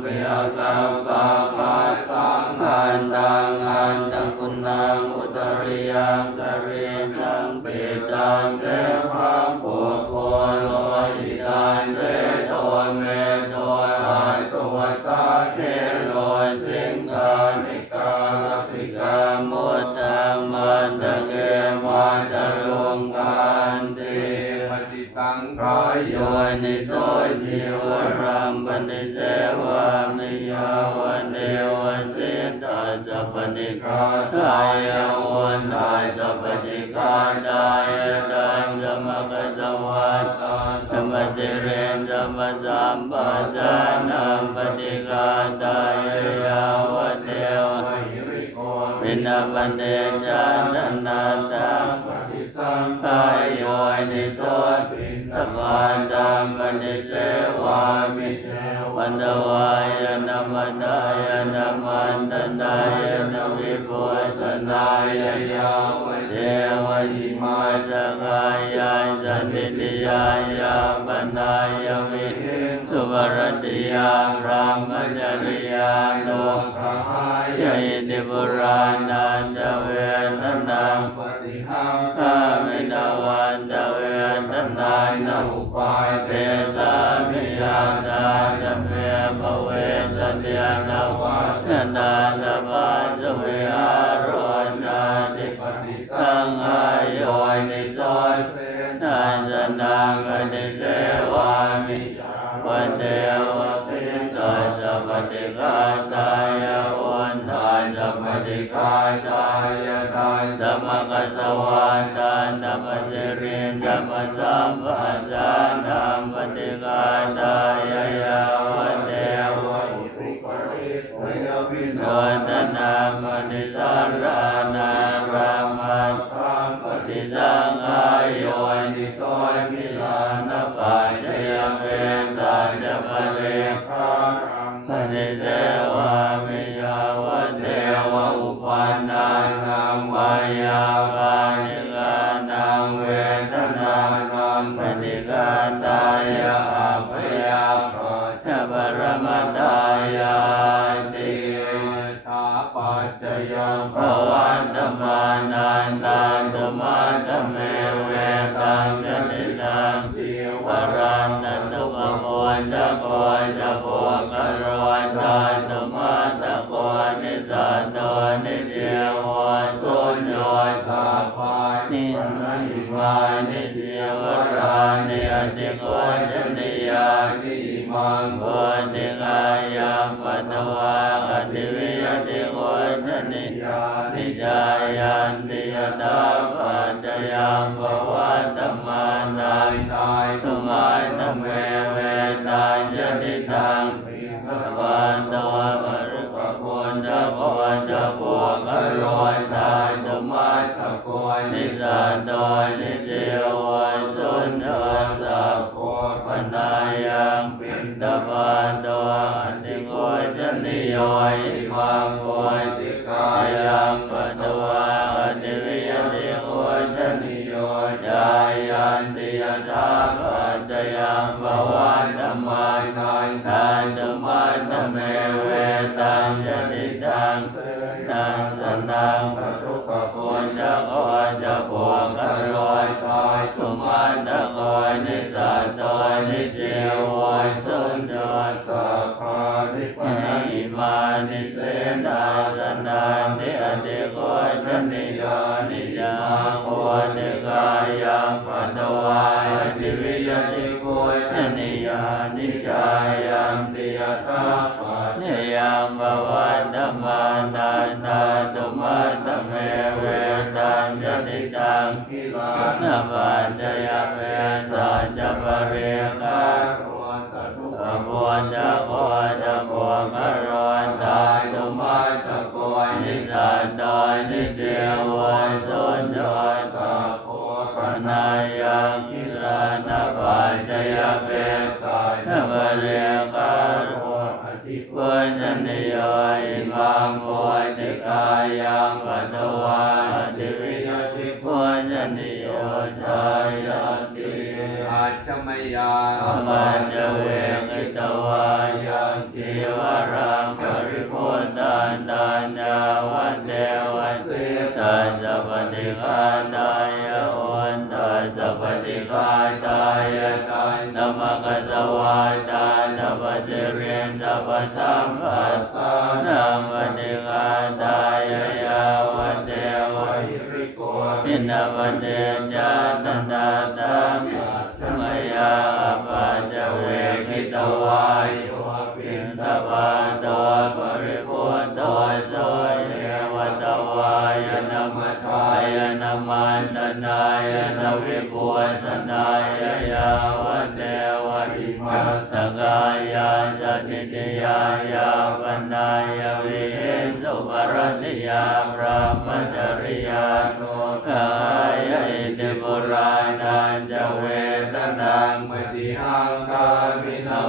เปิยกัมปะปัสสังขันตังอันตคุณังอุตริยังกริสังปิจังเทพังปุพโพโลหิตันเสโตเมโตหายตัวสาเทโลสิงคานิกาลสิกามุตตังมันตะเกมันตะลุงกันติปฏิตังกายโยนิโสทิวรัมป นิเสวามิยาวันเดวันเสตาสัพพิกาทายวันทายสัพพิกาทายตังธรรมกัสสวัตตาธรรมสิเรนธรรมสัมปัสสานัมปฏิกาทายยาวันเดวหิริกปินาปันเตจานันนาตาปฏิสังกายโยนิโสตินตวันตัมปณิเสวามิ วันตวายนามันดายนามันตนายนาวิปุสนายยาวเทวยิมาจักายาสันติติยายาปันดายวิสุวรติยารามจริยาโลกหายยติบุรานันจเวทนังปฏิหัง ฒนาสมาสเวอารนาติปฏิสังอายโยนิโสนันสนังอนิเสวามิวันเทวสิตาสัพพิกาตายะวันทานสัพพิกาตายะทานสัมกัสวาตานธรรมสิรินธรรมสัมปัสสานัมปฏิกาตายย นนาตนามณิสาร ปัจจยังภวันตมานันตานตมาตเม ตัญญติตังปีนภวันตวะปรุ ตะโกนิสัตโตนิเจวสุนทรสัพพาริปนาอิมานิเสนาสนันติอติโกชนิยานิยาโคนิกายังปัตวาติวิยชิโกชนิ ว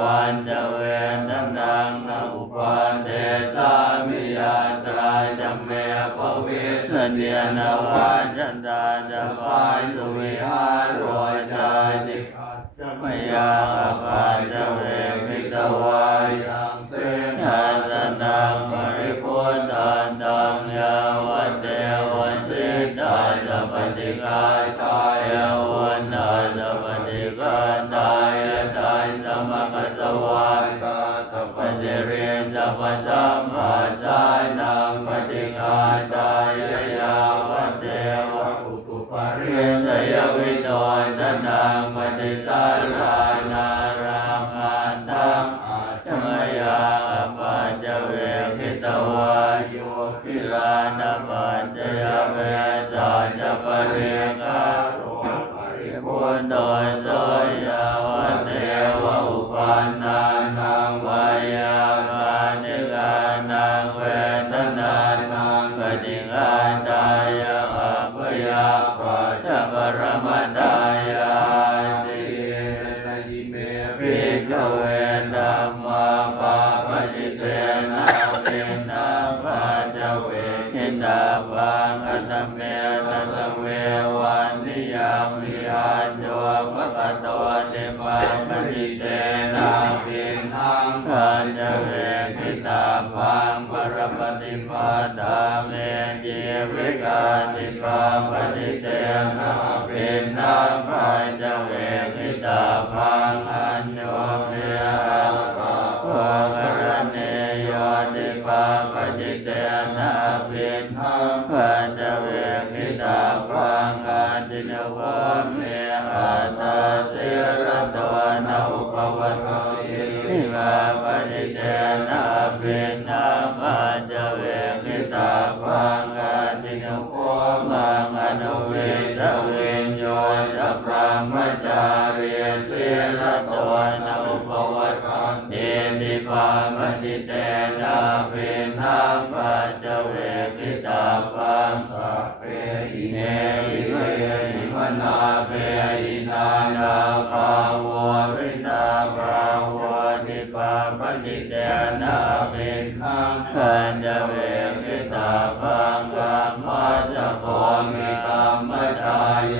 วันจะเวนทันดังนอุปาเดตามิยาตราจำเมปเวทเนียนวันจันดาจะปายสุวิหารอยดาจิกมยาปาจะเวมิตวัน งอัตเมวะสังเววันิยามิอันโยมะกะตวะเจปังปริเตนะปินทังปัญจเวทิตาพังปรปฏิปทาเมจิวิกาติปังปริเตนะปินทังปัญจ นาปัจจเวกิตาปังอาติโนโคมังอนุเวทเวนโยสัพพามจารีเสรตวันนุปวัตันเตติปามจิเตนาเวนาปัจจเวกิตาปังสัพเพอิเนวิเวอิมนาเปอินานาปา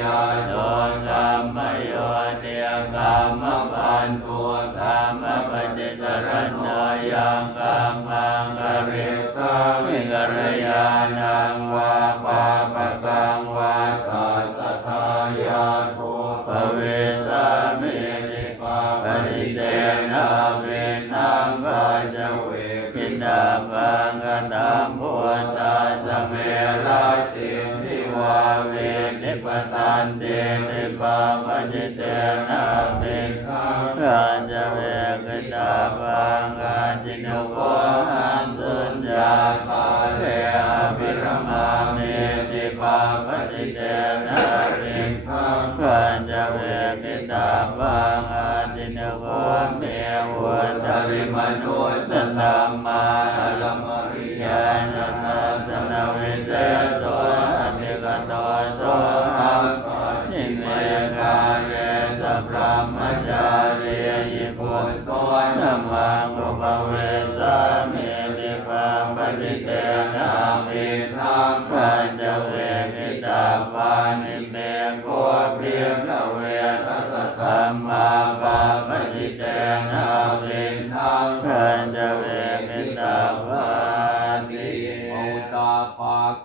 ยโยธรรมโยเตกรรมปันตัวกรรมปฏิจารณายังกรรมัง กิตาวังอาตินโกเมวตริมนุสตัมมาลัม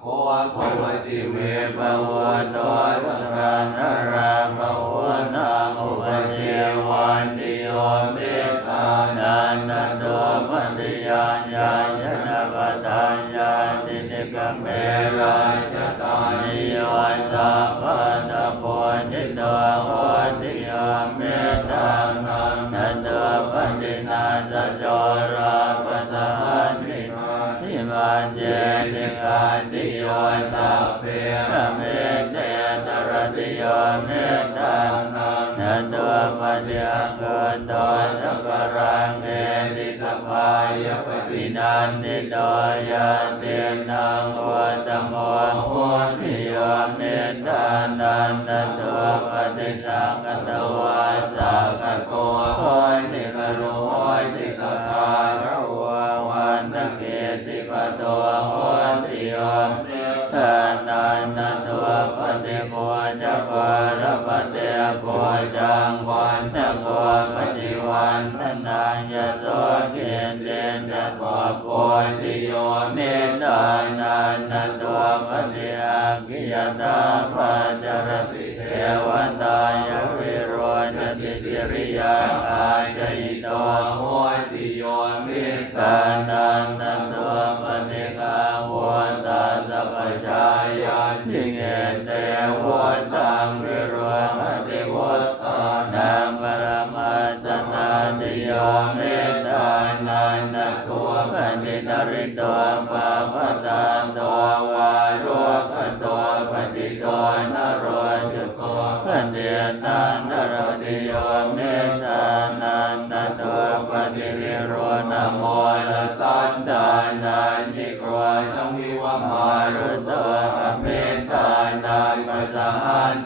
โวปุปติเวปวโตสังนาราภวนาโอุปเชว ปินันติโตยาเตนังวัตโมโหติยเมตานันตโตปฏิสังกตวาสักโกหอยติกโรโหติกคาระวะวันตเกติปโตโหติยเมตานันตโตปฏิโกจปารปเตโพจังวัน ติโยเนตานานันตวปฏิอากิยตาปัจารติเทวตายเวโรจติสิริยาอาจิโตโหติโยเมตานันต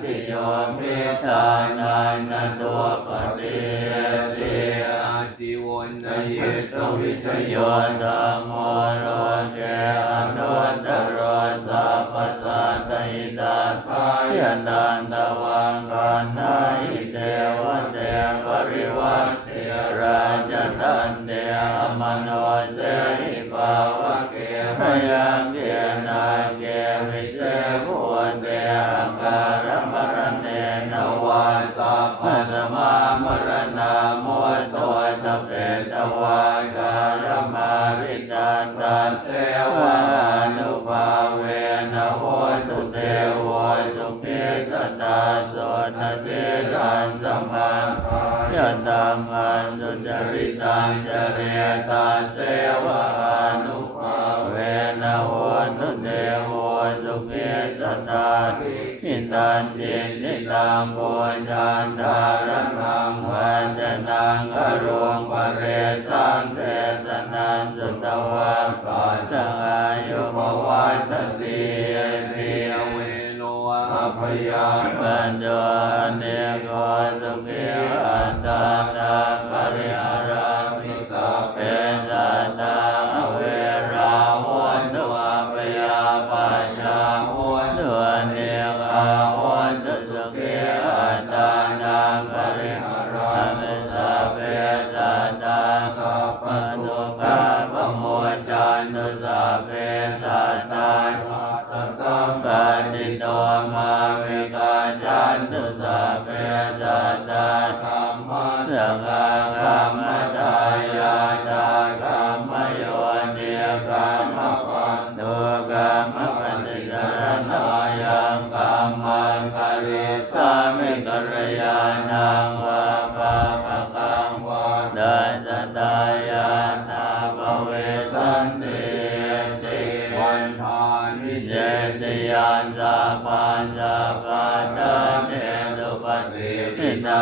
ติโมเมตานันตัวปฏิเตติวุนเยตวิทยอธรรมโร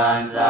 Bhagwan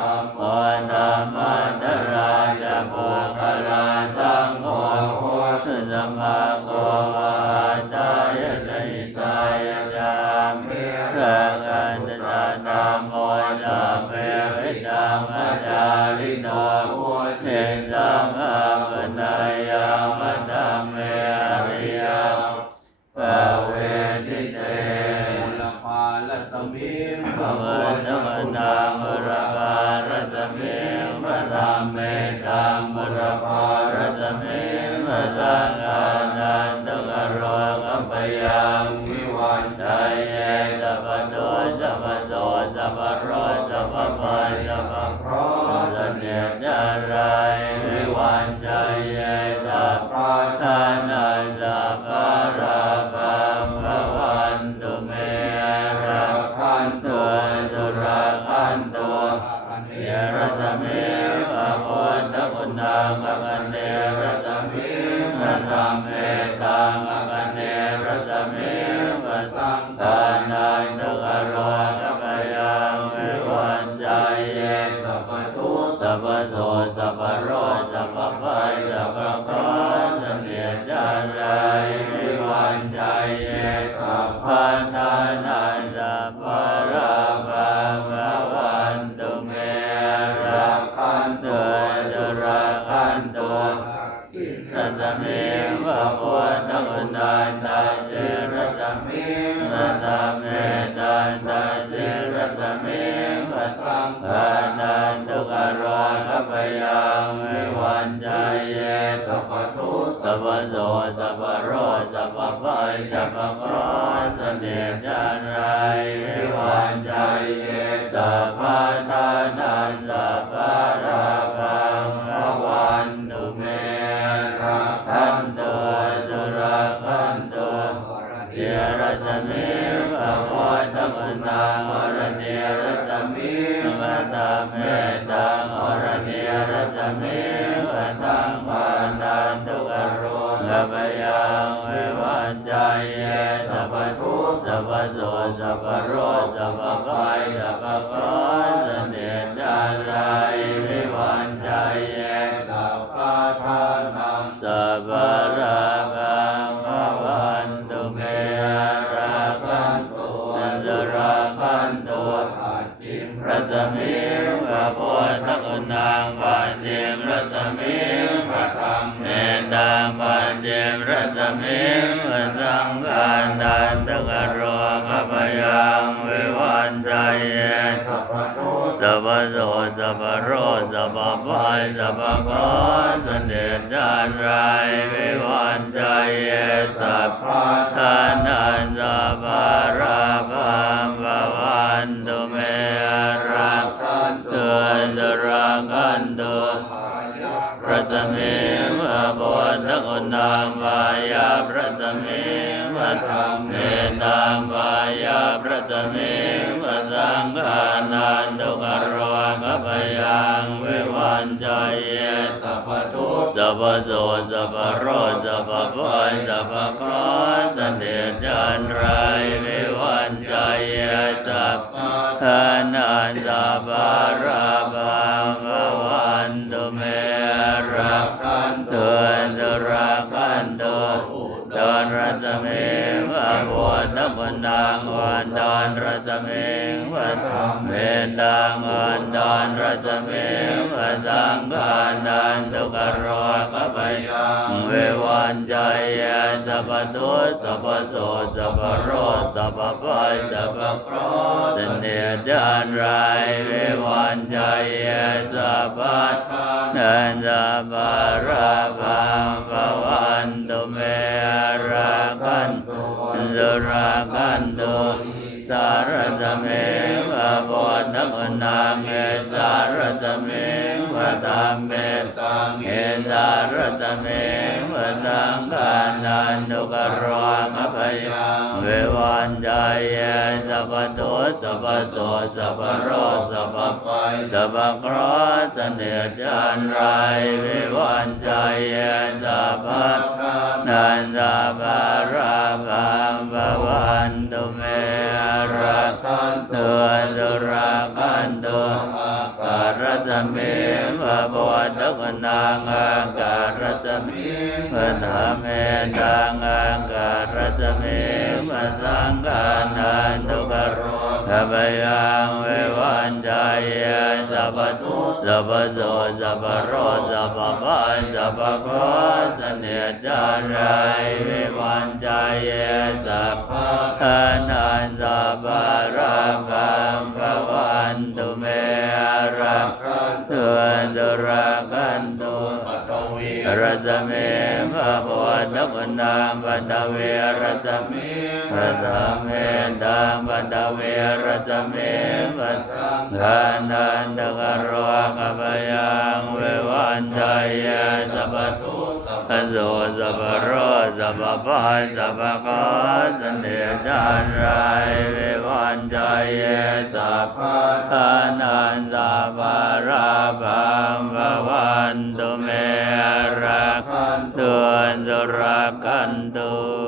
Dhamma สัพพโตสัพพโตสัพพโรสัพพปายสัพพโครสเนจารา สัพพโรสัพพภัยสัพพะเคราะห์เนียดารายวิวันใจเยสัพพะทานังสัพพะราภังภวันตุเมรักขันตุสุรักขันตุขัดติมพระสมิงพระพุทธคุณังปันติมพระสมิงพระธรรมเมตตาปันติมพระสมิงพระสังฆานันตกโร ยังวิวันใจเยสัพพทุสัพพโสสัพพโรสัพพภัยสัพพะเคราะห์เสนียดจารวิวันใจเยสัพพทานันสัพพะราภังภวันตุเมรักขันตุสุรักขันตุพระสมิงพระพุทธคุณังวายาพระสมิงพระธรรมเมตตาวาย พระสมิงพระสังฆานันตุกโรกัปยังวิวันใจเยสัพพทุสัพพโสสัพพโรสัพพภัยสัพพคราะห์เสนียดจันไรวิวันใจเยสัพพทานันสัพพราภังภวันตุเมรักขันตุสุรักขันตุดอนรั สเมงวะพุทธคุณังวันดอนรัสเมงวะธรรมเมตังวันดอนรัสเมวะสังฆานันตุกโรกัปยังเววันใจยสัพพทุสัพพโสสัพพโรสัพพภัยสัพพะเคราะห์เนียดจานไรเววันใจยสัพพะนันสัพพราภังภวัน สุรักขันตุสารสเมวะพุทธคุณังเมตตารสเมวะธรรมเมตังเอตารสเมวะสังฆานันตุกโรกัปยังเววันใจเยสัพพทุสัพพโสสัพพโรสัพพภัยสัพพคราะห์เนจันไรวิวันใจเยสัพพะนันสัพ รักขันตุสุรักขันตุการจเมวะบวตกนางอาการจเมวะธรรมเมตังอาการจเมวะสังฆานันตุกโรขบยังเววันใจยสัพพตุ สัพพโสสัพพโรสัพพะสัพพโคสเนจารายวิวันจายสัพพะนันสัพพะราคังภวันตุเมรักขันตุรักขันตุปัตตวี รัจเมภะบวตกนังปัตตเวรัจเมปัตเมตังปัตตเวรัจเมปัตตังขันนันตกโรกบยังเววันใจยะสัพพทุสัพโสสัพพโรสัพพพันสัพพกาสเนจารายเววันใจยะสัพพะนันสัพพราภังภวันตุ เมรันตุสรักันตุ